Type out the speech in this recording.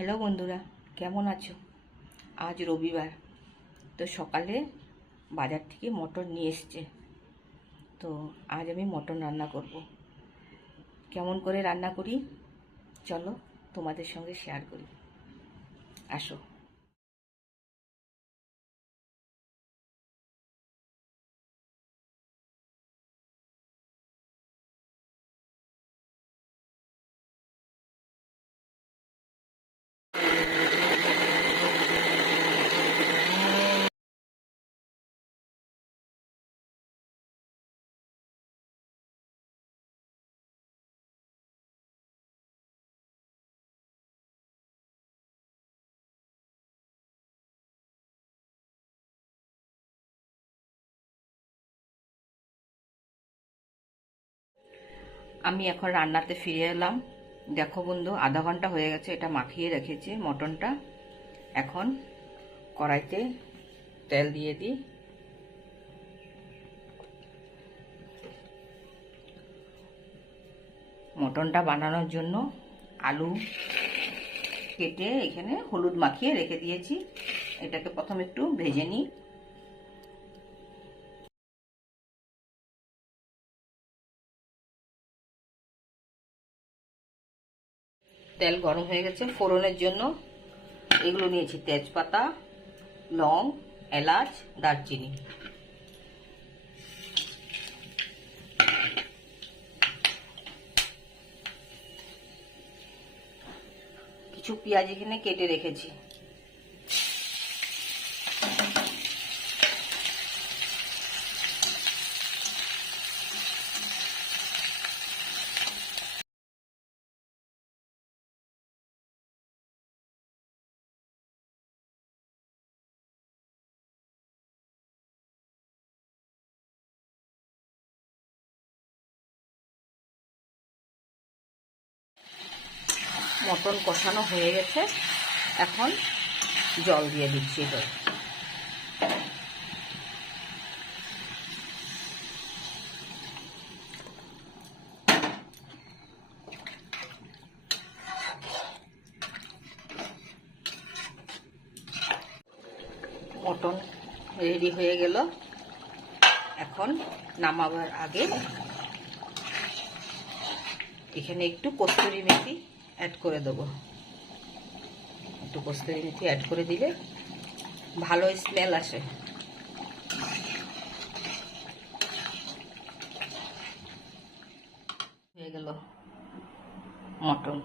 Hello বন্ধুরা, কেমন আছো? আজ রবিবার, তো সকালে বাজার থেকে মটন নিয়ে এসছে। তো আজ আমি মটন রান্না করব। কেমন করে রান্না করি চলো তোমাদের সঙ্গে শেয়ার করি, আসো। আমি এখন রান্নাতে ফিরে এলাম। দেখো বন্ধু, আধা ঘন্টা হয়ে গেছে এটা মাখিয়ে রেখেছি মটনটা। এখন কড়াইতে তেল দিয়ে দিই। মটনটা বানানোর জন্য আলু কেটে এখানে হলুদ মাখিয়ে রেখে দিয়েছি। এটাকে প্রথম একটু ভেজে নিই। তেল গরম হয়ে গেছে। ফোড়নের জন্য এগুলো নিয়েছি: তেজপাতা, লং, এলাচ, দারচিনি। কিছু পেঁয়াজ এখানে কেটে রেখেছি। মটন কষানো হয়ে গেছে, এখন জল দিয়ে দিচ্ছি। এবার মটন রেডি হয়ে গেল। এখন নামাবার আগে এখানে একটু কস্তুরি মেথি অ্যাড করে দেবো। একটু কস্তুরি মেথি অ্যাড করে দিলে ভালো স্মেল আসে। হয়ে গেল মটন।